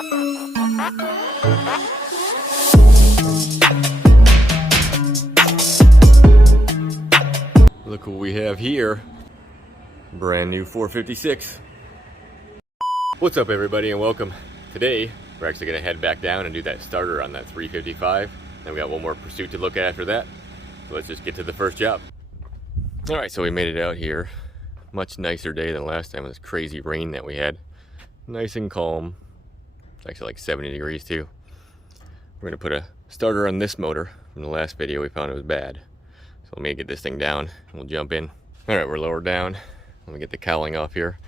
Look what we have here. Brand new 456. What's up everybody and welcome. Today we're actually going to head back down and do that starter on that 355. Then we got one more pursuit to look at after that. So let's just get to the first job. Alright, so we made it out here. Much nicer day than last time with this crazy rain that we had. Nice and calm. It's actually like 70 degrees too. We're going to put a starter on this motor. From the last video we found it was bad. So let me get this thing down and we'll jump in. Alright, we're lower down. Let me get the cowling off here.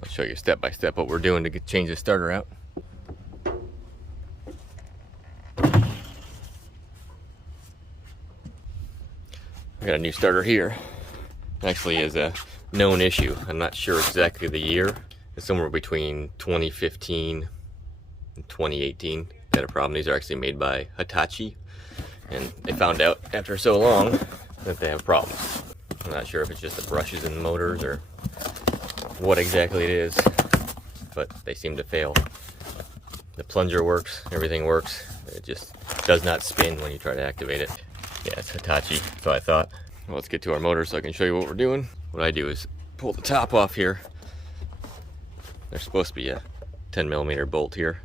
I'll show you step by step what we're doing to change the starter out. I got a new starter here. Actually is a known issue. I'm not sure exactly the year. It's somewhere between 2015 and 2018. They had a problem. These are actually made by Hitachi. And they found out after so long that they have problems. I'm not sure if it's just the brushes in the motors or what exactly it is, but they seem to fail. The plunger works, everything works. It just does not spin when you try to activate it. Yeah, it's Hitachi, so I thought. Well, let's get to our motor so I can show you what we're doing. What I do is pull the top off here. There's supposed to be a 10mm bolt here,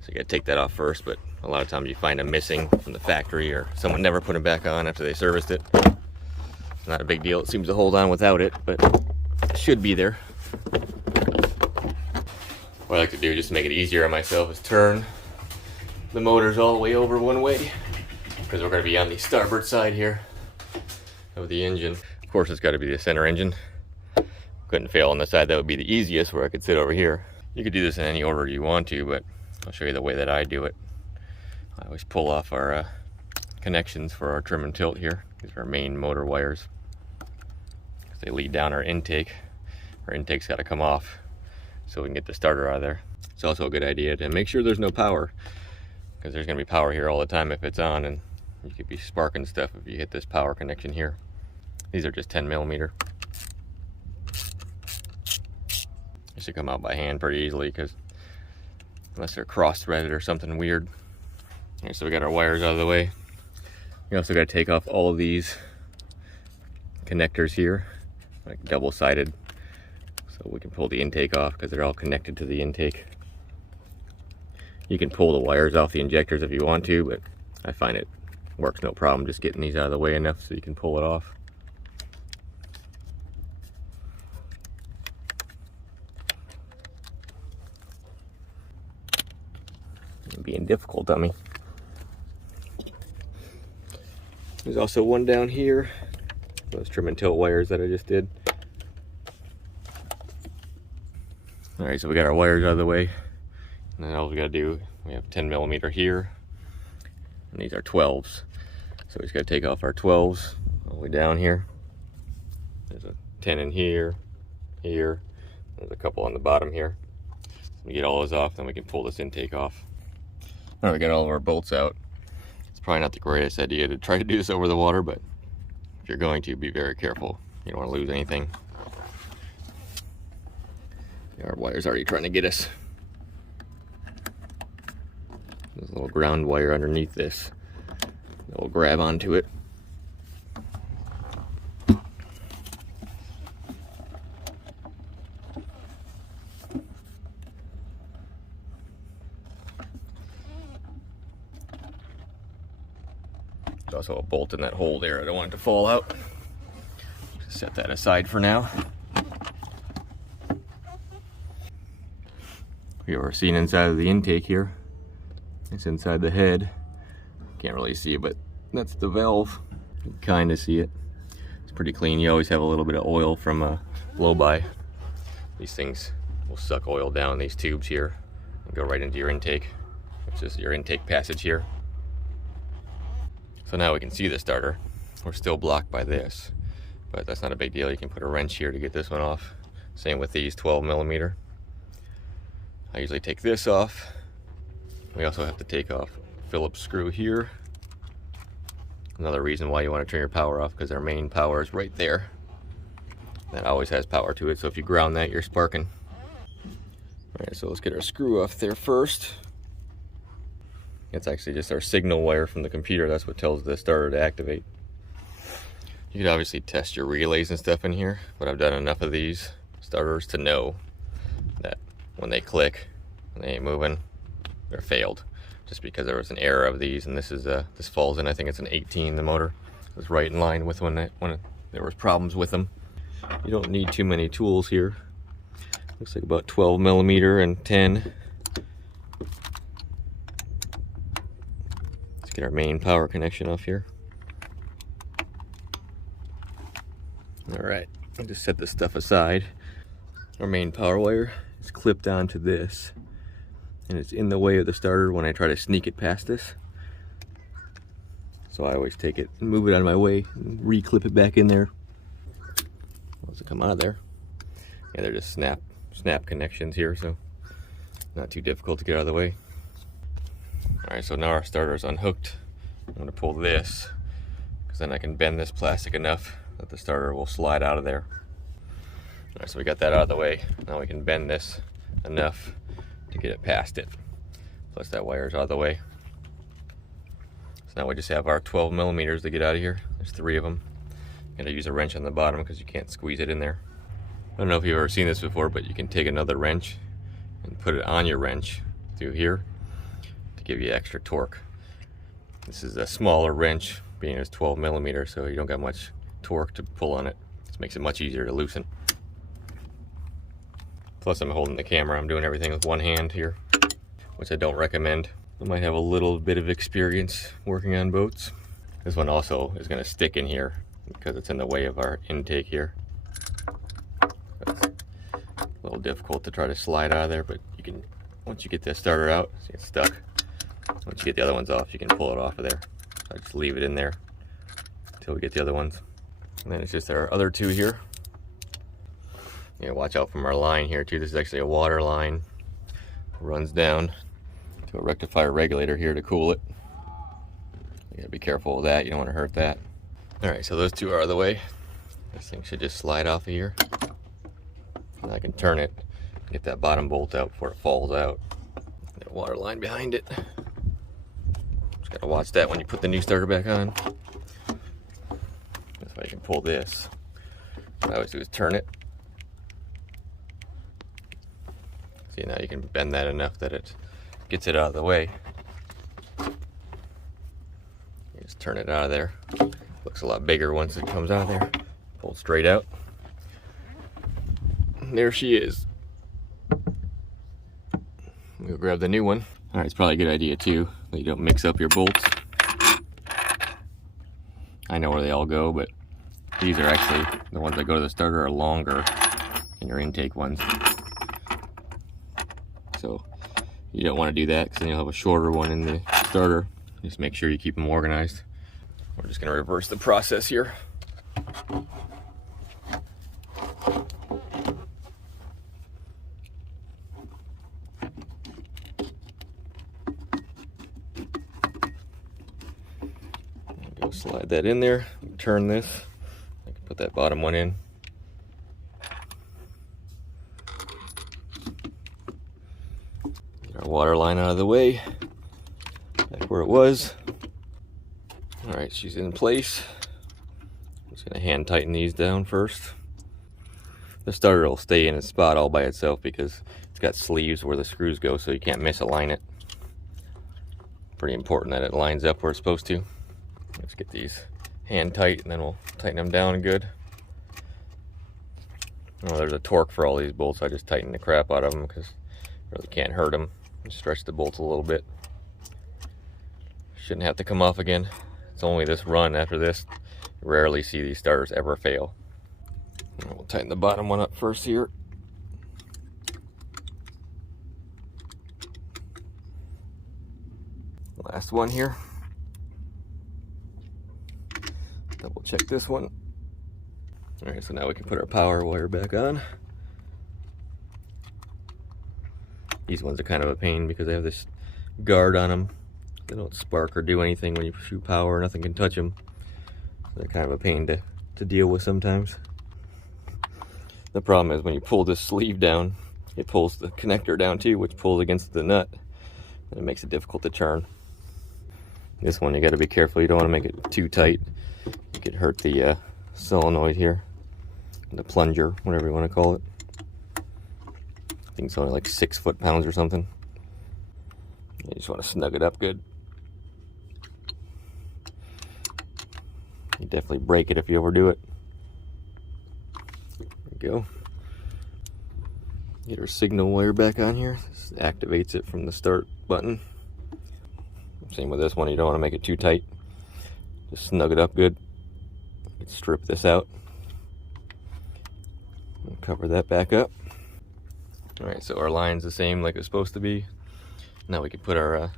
so you gotta take that off first, but a lot of times you find them missing from the factory or someone never put them back on after they serviced it. Not a big deal. It seems to hold on without it, but it should be there. What I like to do just to make it easier on myself is turn the motors all the way over one way, because we're going to be on the starboard side here of the engine. Of course it's got to be the center engine. Couldn't fail on the side that would be the easiest, where I could sit over here. You could do this in any order you want to, but I'll show you the way that I do it. I always pull off our connections for our trim and tilt here. These are our main motor wires. They lead down our intake. Our intake's got to come off so we can get the starter out of there. It's also a good idea to make sure there's no power, because there's going to be power here all the time if it's on, and you could be sparking stuff if you hit this power connection here. These are just 10mm. They should come out by hand pretty easily, because unless they're cross-threaded or something weird. Okay, so we got our wires out of the way. We also got to take off all of these connectors here, like double-sided, so we can pull the intake off because they're all connected to the intake. You can pull the wires off the injectors if you want to, but I find it works no problem just getting these out of the way enough so you can pull it off. You're being difficult, dummy. There's also one down here, those trim and tilt wires that I just did. Alright, so we got our wires out of the way. And then all we gotta do, we have 10mm here, and these are 12s. So we just gotta take off our 12s all the way down here. There's a 10 in here, here. There's a couple on the bottom here. So we get all those off, then we can pull this intake off. Alright, we got all of our bolts out. It's probably not the greatest idea to try to do this over the water, but if you're going to, be very careful. You don't want to lose anything. Our wire's already trying to get us. There's a little ground wire underneath this. We'll grab onto it. There's also a bolt in that hole there. I don't want it to fall out. Just set that aside for now. We have our scene inside of the intake here. It's inside the head. Can't really see it, but that's the valve. You can kind of see it. It's pretty clean. You always have a little bit of oil from a blow-by. These things will suck oil down these tubes here and go right into your intake, which is your intake passage here. So now we can see the starter. We're still blocked by this, but that's not a big deal. You can put a wrench here to get this one off. Same with these 12mm. I usually take this off. We also have to take off a Phillips screw here. Another reason why you want to turn your power off, because our main power is right there. That always has power to it, so if you ground that, you're sparking. Alright, so let's get our screw off there first. It's actually just our signal wire from the computer. That's what tells the starter to activate. You could obviously test your relays and stuff in here, but I've done enough of these starters to know that when they click and they ain't moving, they're failed. Just because there was an error of these, and this falls in, I think it's an 18, the motor. It was right in line with when there was problems with them. You don't need too many tools here. Looks like about 12 millimeter and 10. Let's get our main power connection off here. All right, I'll just set this stuff aside. Our main power wire is clipped onto this, and it's in the way of the starter when I try to sneak it past this. So I always take it and move it out of my way and re-clip it back in there. Once it come out of there. Yeah, they're just snap connections here, so not too difficult to get out of the way. All right, so now our starter is unhooked. I'm gonna pull this, because then I can bend this plastic enough that the starter will slide out of there. All right, so we got that out of the way. Now we can bend this enough to get it past it. Plus that wire's out of the way. So now we just have our 12 millimeters to get out of here. There's 3 of them. I'm gonna use a wrench on the bottom because you can't squeeze it in there. I don't know if you've ever seen this before, but you can take another wrench and put it on your wrench through here to give you extra torque. This is a smaller wrench, being it's 12 millimeters, so you don't got much torque to pull on it. This makes it much easier to loosen. Plus I'm holding the camera. I'm doing everything with one hand here, which I don't recommend. I might have a little bit of experience working on boats. This one also is going to stick in here because it's in the way of our intake here. It's a little difficult to try to slide out of there, but you can, once you get the starter out, see it's stuck. Once you get the other ones off, you can pull it off of there. So I just leave it in there until we get the other ones. And then it's just our other 2 here. Yeah, watch out from our line here too. This is actually a water line. It runs down to a rectifier regulator here to cool it. You gotta be careful with that. You don't want to hurt that. All right, so those 2 are out of the way. This thing should just slide off of here. And I can turn it, get that bottom bolt out before it falls out. That water line behind it. Just gotta watch that when you put the new starter back on. That's why you can pull this. What I always do is turn it. See, now you can bend that enough that it gets it out of the way. You just turn it out of there. Looks a lot bigger once it comes out of there. Pull it straight out. And there she is. We'll grab the new one. All right, it's probably a good idea too that you don't mix up your bolts. I know where they all go, but these are actually, the ones that go to the starter are longer than your intake ones. So you don't want to do that because then you'll have a shorter one in the starter. Just make sure you keep them organized. We're just going to reverse the process here. Go slide that in there, turn this. I can put that bottom one in. Get our water line out of the way, back where it was. All right, she's in place. I'm just gonna hand tighten these down first. The starter will stay in its spot all by itself because it's got sleeves where the screws go, so you can't misalign it. Pretty important that it lines up where it's supposed to. Let's get these hand tight and then we'll tighten them down good. Oh, there's a torque for all these bolts. I just tighten the crap out of them because really can't hurt them. Just stretch the bolts a little bit. Shouldn't have to come off again. It's only this run. After this, you rarely see these starters ever fail. And we'll tighten the bottom one up first here. Last one here. Double check this one. All right, so now we can put our power wire back on. These ones are kind of a pain because they have this guard on them. They don't spark or do anything when you shoot power. Nothing can touch them. They're kind of a pain to deal with sometimes. The problem is when you pull this sleeve down, it pulls the connector down too, which pulls against the nut, and it makes it difficult to turn. This one you got to be careful. You don't want to make it too tight. You could hurt the solenoid here, the plunger, whatever you want to call it. I think it's only like 6 foot-pounds or something. You just want to snug it up good. You definitely break it if you overdo it. There we go. Get our signal wire back on here. This activates it from the start button. Same with this one. You don't want to make it too tight. Just snug it up good. Strip this out. And cover that back up. Alright, so our line's the same like it's supposed to be. Now we can put our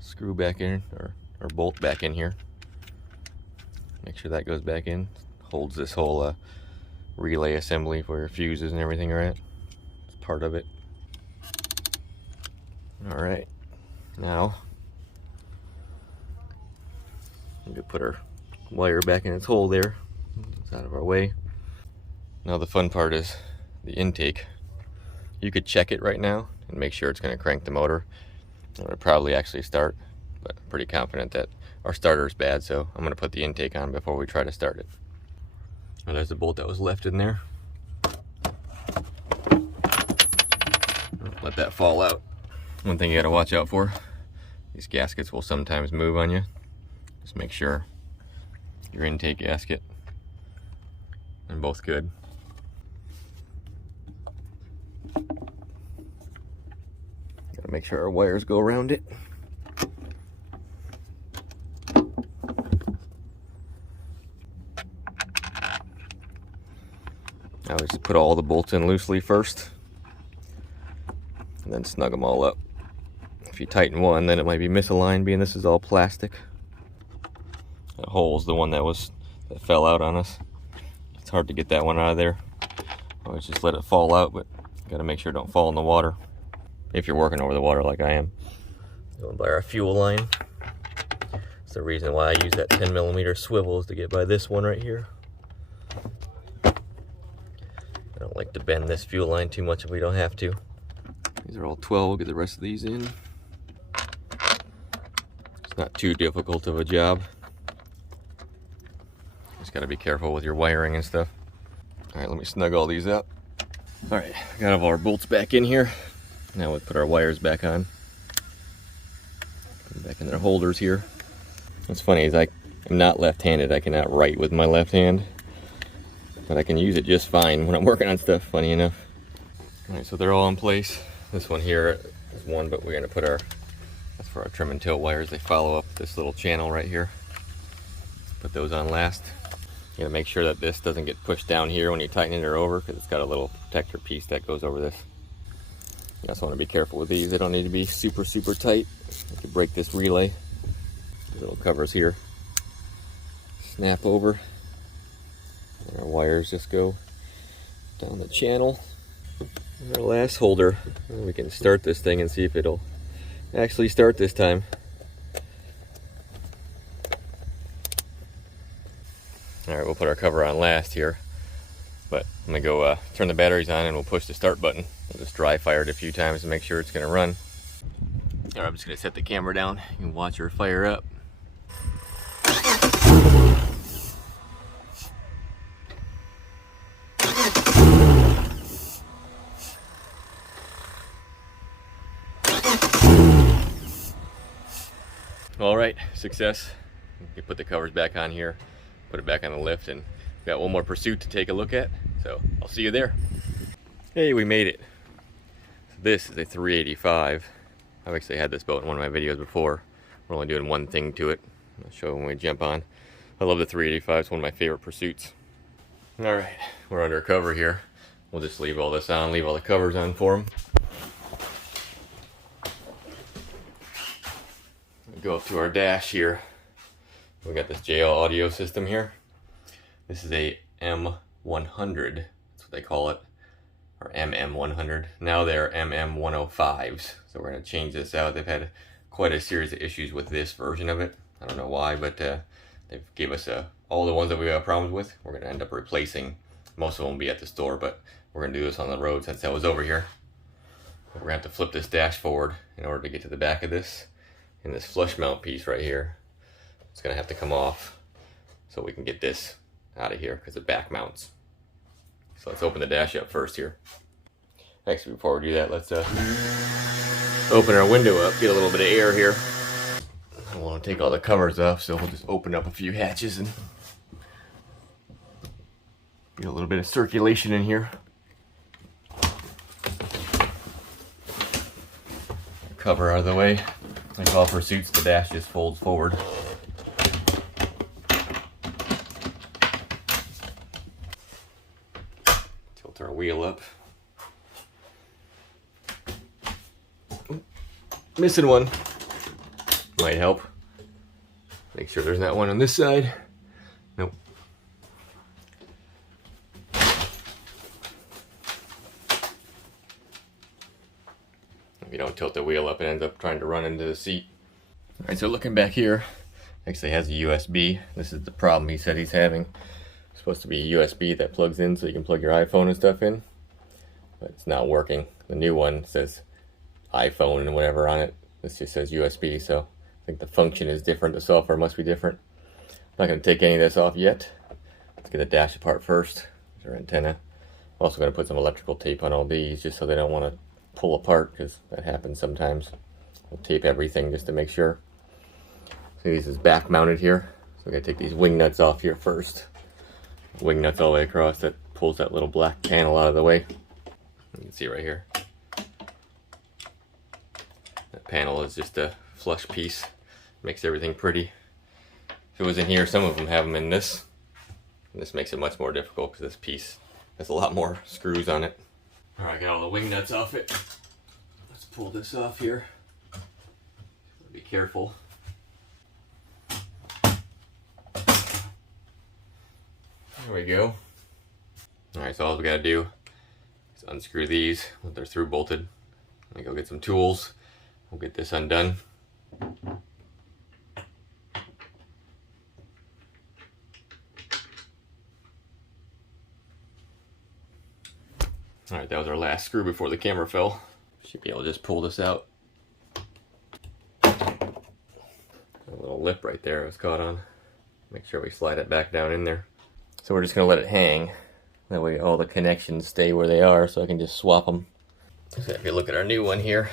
screw back in, or our bolt back in here. Make sure that goes back in. Holds this whole relay assembly where your fuses and everything are at. It's part of it. Alright, now we can put our wire back in its hole there. It's out of our way. Now the fun part is the intake. You could check it right now and make sure it's going to crank the motor. It would probably actually start, but I'm pretty confident that our starter is bad, so I'm going to put the intake on before we try to start it. And there's the bolt that was left in there. Let that fall out. One thing you got to watch out for, these gaskets will sometimes move on you. Just make sure your intake gasket and both good. Gotta make sure our wires go around it. I always put all the bolts in loosely first and then snug them all up. If you tighten one, then it might be misaligned, being this is all plastic. That hole's the one that fell out on us. It's hard to get that one out of there. Always just let it fall out, but you gotta make sure it don't fall in the water. If you're working over the water like I am. Going by our fuel line. That's the reason why I use that 10mm swivel, is to get by this one right here. I don't like to bend this fuel line too much if we don't have to. These are all 12. We'll get the rest of these in. It's not too difficult of a job. Just got to be careful with your wiring and stuff. All right, let me snug all these up. All right, got all our bolts back in here. Now we put our wires back on. Back in their holders here. What's funny is I am not left-handed. I cannot write with my left hand, but I can use it just fine when I'm working on stuff, funny enough. All right, so they're all in place. This one here is one, but we're gonna put that's for our trim and tilt wires. They follow up this little channel right here. Put those on last. You gotta make sure that this doesn't get pushed down here when you tighten it or over, because it's got a little protector piece that goes over this. You also want to be careful with these. They don't need to be super, super tight. You can break this relay. The little covers here snap over. And our wires just go down the channel. And our last holder, and we can start this thing and see if it'll actually start this time. Alright, we'll put our cover on last here. But I'm going to go turn the batteries on and we'll push the start button. We'll just dry fire it a few times to make sure it's going to run. Alright, I'm just going to set the camera down. You can watch her fire up. Alright, success. You can put the covers back on here, put it back on the lift, and we've got one more pursuit to take a look at. So I'll see you there. Hey, we made it. So this is a 385. I've actually had this boat in one of my videos before. We're only doing one thing to it. I'll show when we jump on. I love the 385. It's one of my favorite pursuits. Alright, we're under cover here. We'll just leave all this on, leave all the covers on for them. Go up to our dash here. We got this JL audio system here. This is a M100, that's what they call it, or MM100. Now they're MM105s, so we're going to change this out. They've had quite a series of issues with this version of it. I don't know why, but they've gave us all the ones that we have problems with. We're going to end up replacing. Most of them will be at the store, but we're going to do this on the road since that was over here. We're going to have to flip this dash forward in order to get to the back of this. And this flush mount piece right here It's gonna have to come off so we can get this out of here because it back mounts. So let's open the dash up first here. Actually, before we do that, let's open our window up, get a little bit of air here. I don't want to take all the covers off, so we'll just open up a few hatches and get a little bit of circulation in here. Cover out of the way. Like all pursuits, the dash just folds forward. Tilt our wheel up. Ooh, missing one. Might help. Make sure there's not one on this side. Nope. If you don't tilt the wheel up, it ends up trying to run into the seat. Alright, so looking back here, actually has a USB. This is the problem he said he's having. It's supposed to be a USB that plugs in so you can plug your iPhone and stuff in. But it's not working. The new one says iPhone and whatever on it. This just says USB, so I think the function is different. The software must be different. I'm not going to take any of this off yet. Let's get the dash apart first. There's our antenna. I'm also going to put some electrical tape on all these just so they don't want to pull apart, because that happens sometimes. We'll tape everything just to make sure. See, this is back mounted here, so we gotta take these wing nuts off here first. Wing nuts all the way across, that pulls that little black panel out of the way. You can see right here. That panel is just a flush piece, makes everything pretty. If it was in here, some of them have them in this. And this makes it much more difficult because this piece has a lot more screws on it. Alright, got all the wing nuts off it. Let's pull this off here. Be careful. There we go. Alright, so all we gotta do is unscrew these when they're through bolted. Let me go get some tools. We'll get this undone. Alright, that was our last screw before the camera fell. Should be able to just pull this out. A little lip right there it was caught on. Make sure we slide it back down in there. So we're just going to let it hang. That way all the connections stay where they are, so I can just swap them. So if you look at our new one here,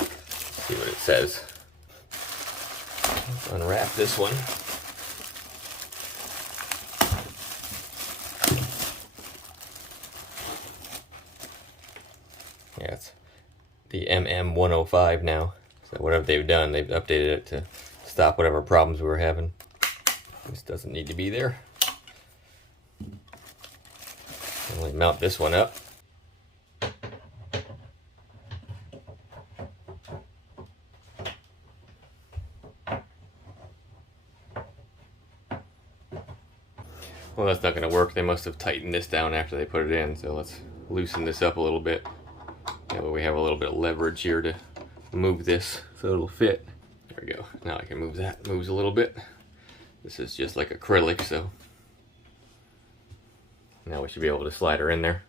see what it says. Let's unwrap this one. Yeah, it's the MM105 now. So whatever they've done, they've updated it to stop whatever problems we were having. This doesn't need to be there. And we mount this one up. Well, that's not going to work. They must have tightened this down after they put it in. So let's loosen this up a little bit. That way we have a little bit of leverage here to move this so it'll fit. There we go. Now I can move that. It moves a little bit. This is just like acrylic, so now we should be able to slide her in there.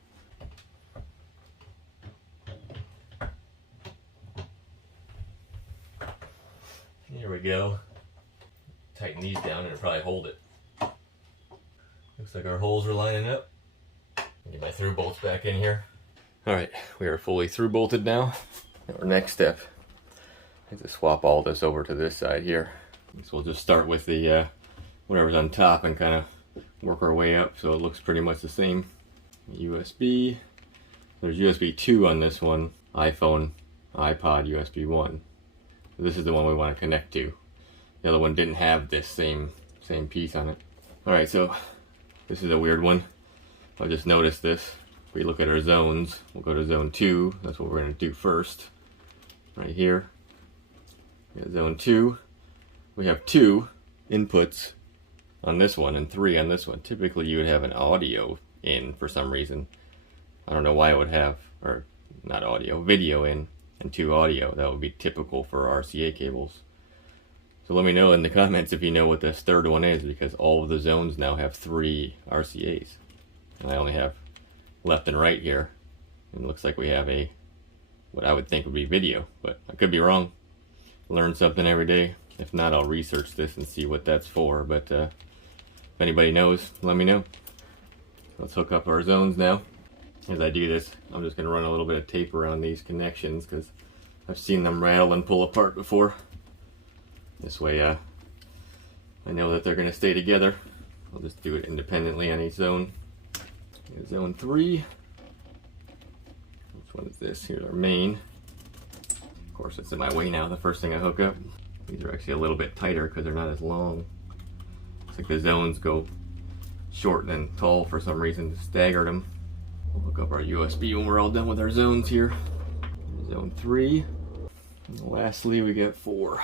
Here we go. Tighten these down and it'll probably hold it. Looks like our holes are lining up. Get my through bolts back in here. Alright, we are fully through bolted now. Our next step is to swap all this over to this side here. So we'll just start with the whatever's on top and kind of work our way up so it looks pretty much the same. USB. There's USB 2 on this one. iPhone, iPod, USB 1. So this is the one we want to connect to. The other one didn't have this same piece on it. Alright, so this is a weird one. I just noticed this. If we look at our zones, we'll go to zone 2. That's what we're going to do first. Right here. We got zone 2. We have 2 inputs on this one and 3 on this one. Typically you would have an audio in for some reason. I don't know why it would have, or not audio, video in and 2 audio. That would be typical for RCA cables. So let me know in the comments if you know what this third one is, because all of the zones now have 3 RCAs. And I only have left and right here. And it looks like we have what I would think would be video, but I could be wrong. Learn something every day. If not, I'll research this and see what that's for, but if anybody knows, let me know. Let's hook up our zones now. As I do this, I'm just going to run a little bit of tape around these connections because I've seen them rattle and pull apart before. This way I know that they're going to stay together. I'll just do it independently on each zone. Here's zone 3. Which one is this? Here's our main. Of course, it's in my way now. The first thing I hook up. These are actually a little bit tighter because they're not as long. Looks like the zones go short and tall for some reason, staggered them. We'll hook up our USB when we're all done with our zones here. Zone 3. And lastly, we get 4.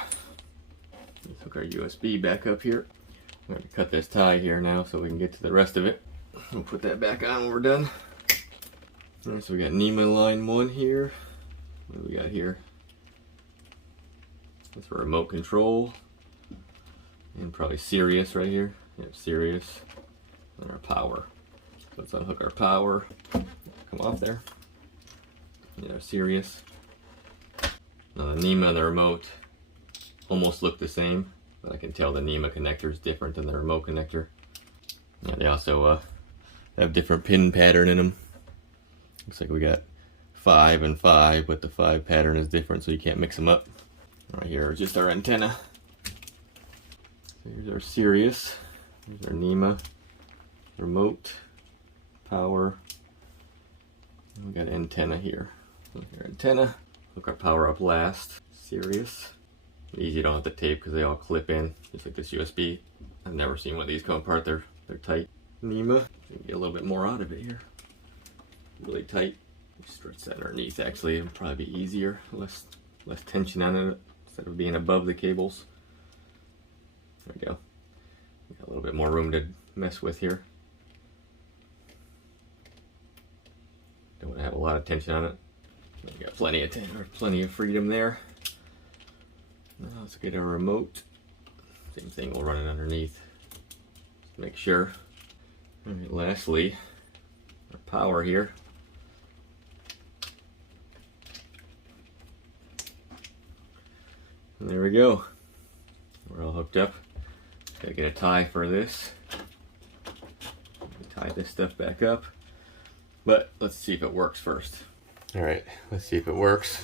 Let's hook our USB back up here. I'm going to cut this tie here now so we can get to the rest of it. We'll put that back on when we're done. Alright, so we got NEMA line 1 here. What do we got here? That's for remote control. And probably Sirius right here. Yep, Sirius. And our power. So let's unhook our power. Come off there. Yeah, Sirius. Now the NEMA and the remote almost look the same, but I can tell the NEMA connector is different than the remote connector. Yeah, they also have different pin pattern in them. Looks like we got 5 and 5, but the 5 pattern is different, so you can't mix them up. Right here is just our antenna. So here's our Sirius. Here's our NEMA, remote, power. And we got antenna here. Our antenna. Hook our power up last. Sirius. These you don't have to tape because they all clip in, just like this USB. I've never seen one of these come apart. They're tight. NEMA. You can get a little bit more out of it here. Really tight. Stretch that underneath. Actually, it'll probably be easier. Less tension on it instead of being above the cables. There we go. We got a little bit more room to mess with here. Don't want to have a lot of tension on it. We got plenty of freedom there. Now let's get our remote. Same thing, we'll run it underneath. Just make sure. Alright, lastly, our power here. And there we go. We're all hooked up. Gotta get a tie for this. Tie this stuff back up. But let's see if it works first. Alright, let's see if it works.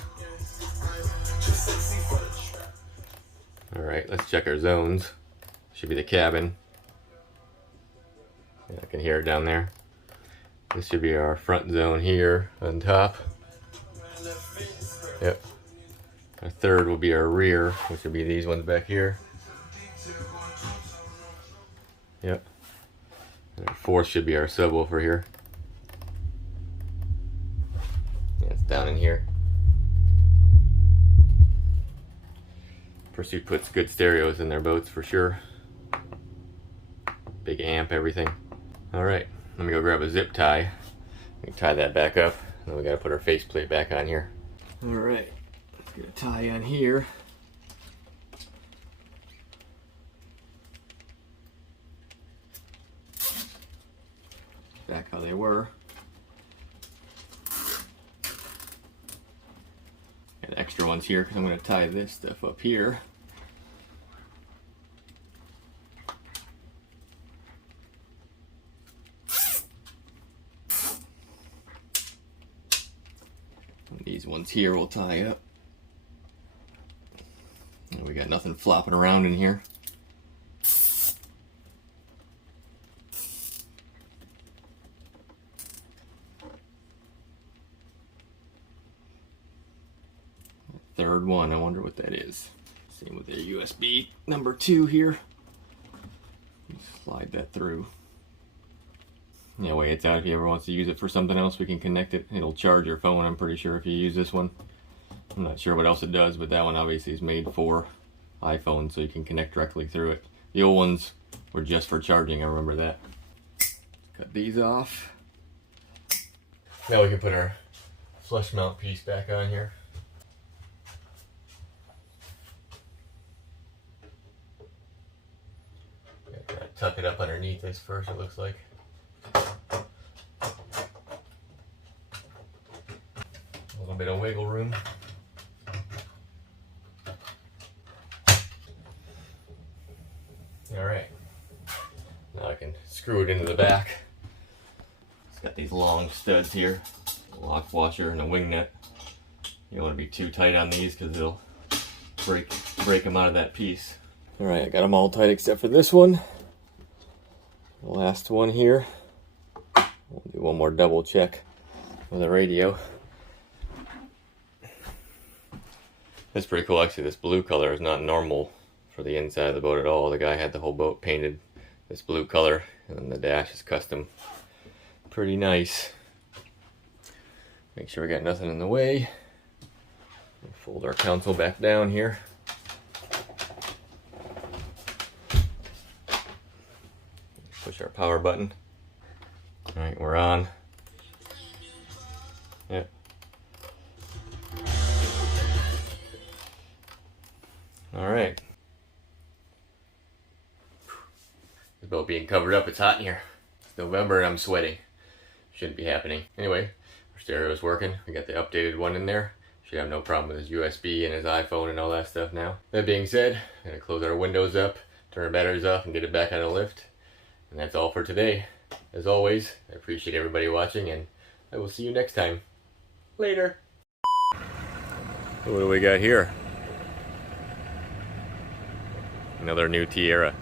Alright, let's check our zones. Should be the cabin. Yeah, I can hear it down there. This should be our front zone here on top. Yep. Our third will be our rear, which will be these ones back here. Yep. And our fourth should be our subwoofer here. Yeah, it's down in here. Pursuit puts good stereos in their boats for sure. Big amp, everything. Alright, let me go grab a zip tie. We can tie that back up. And then we gotta put our faceplate back on here. Alright, let's get a tie on here. Back how they were. Got extra ones here because I'm going to tie this stuff up here. And these ones here will tie up. And we got nothing flopping around in here. Third one, I wonder what that is. Same with the USB number 2 here. Slide that through. That way it's out. If you ever wants to use it for something else, we can connect it. It'll charge your phone, I'm pretty sure, if you use this one. I'm not sure what else it does, but that one obviously is made for iPhone, so you can connect directly through it. The old ones were just for charging, I remember that. Cut these off. Now we can put our flush mount piece back on here. Tuck it up underneath this first, it looks like. A little bit of wiggle room. Alright, now I can screw it into the back. It's got these long studs here, a lock washer and a wing nut. You don't want to be too tight on these because it'll break them out of that piece. Alright, I got them all tight except for this one. The last one here. We'll do one more double check with the radio. That's pretty cool. Actually, this blue color is not normal for the inside of the boat at all. The guy had the whole boat painted this blue color, and the dash is custom. Pretty nice. Make sure we got nothing in the way. We'll fold our console back down here. Push our power button. Alright, we're on. Yep. Alright. The boat being covered up, it's hot in here. It's November and I'm sweating. Shouldn't be happening. Anyway, our stereo is working. We got the updated one in there. Should have no problem with his USB and his iPhone and all that stuff now. That being said, I'm gonna close our windows up, turn our batteries off, and get it back on the lift. And that's all for today. As always, I appreciate everybody watching, and I will see you next time. Later. What do we got here? Another new Tierra.